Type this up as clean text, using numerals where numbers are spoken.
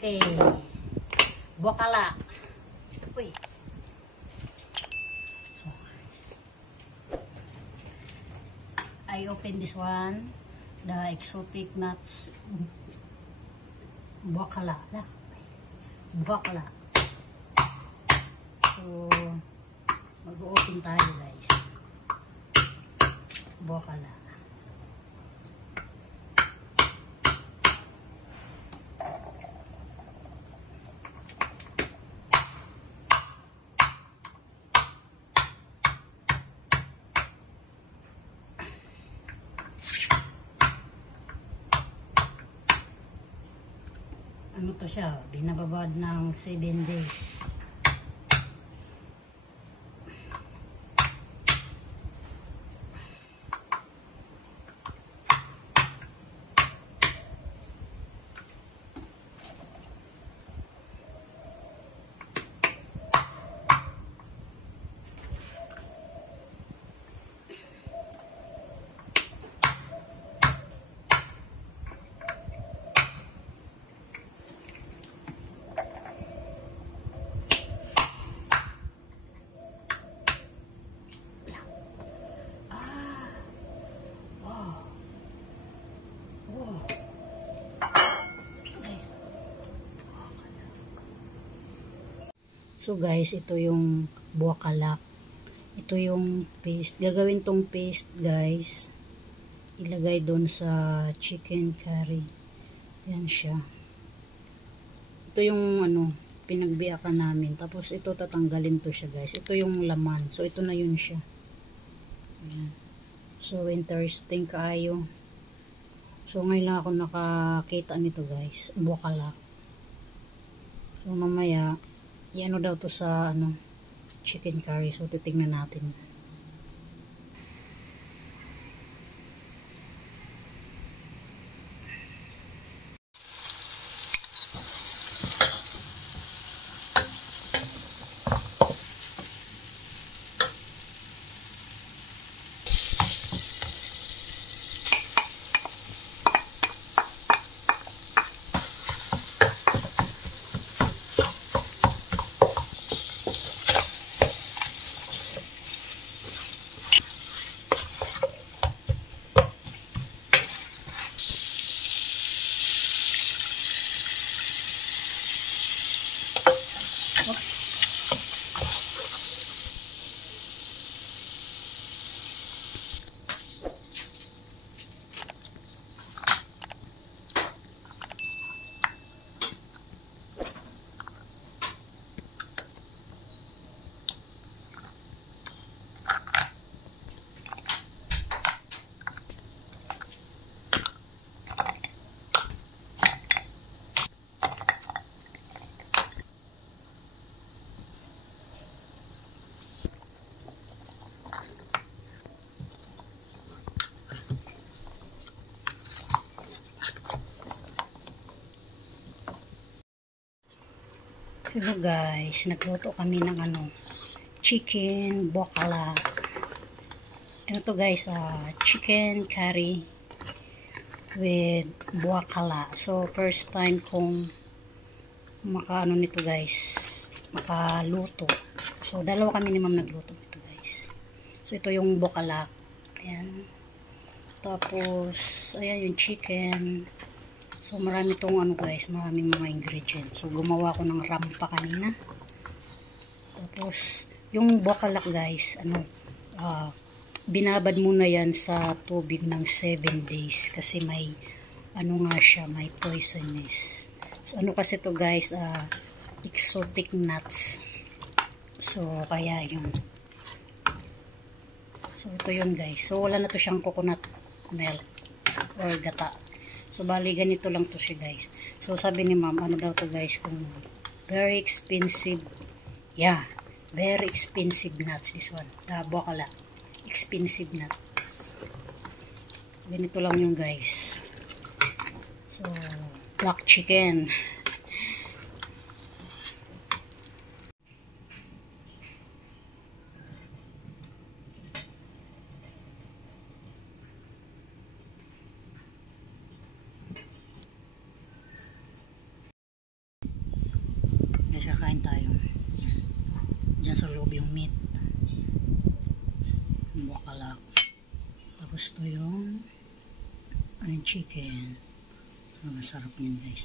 Okay. Bokala. Uy. So, I open this one. The exotic nuts. Bokala. Bokala. So, mag-open tayo guys. Bokala. Ano to siya? Binababad ng 7 days. So guys, ito yung buwakalak. Ito yung paste. Gagawin tong paste guys. Ilagay doon sa chicken curry. Yan siya. Ito yung ano, pinagbiakan namin. Tapos ito tatanggalin to siya guys. Ito yung laman. So ito na yun siya. Yan. So interesting kaayo. So ngayon lang ako nakakita nito guys. Buwakalak. So mamaya ano daw to sa ano chicken curry, so titingnan natin. Hello guys, nagluto kami ng ano, chicken bokala. Ano to guys, chicken curry with bokala. So first time kong makaano nito guys, makaluto. So dalawa kami ni ma'am nagluto nito guys. So ito yung bokala. Ayan. Tapos ayan yung chicken. So marami tong ano guys, maraming mga ingredients. So gumawa ko ng rampa kanina. Tapos yung bokalak guys, ano, binabad muna yan sa tubig ng 7 days kasi may ano nga siya, may poisonous. So ano kasi to guys, exotic nuts. So kaya yun. So ito yun guys. So wala na to siyang coconut milk or gata. So, bali, ganito lang to siya, guys. So, sabi ni ma'am, ano daw to, guys, kung very expensive. Yeah, very expensive nuts, this one. Bokala. Expensive nuts. Ganito lang yung, guys. So, black chicken. kakain tayo. Diyan sa loob yung meat. Bukalak. Tapos to yung chicken. Masarap yun guys.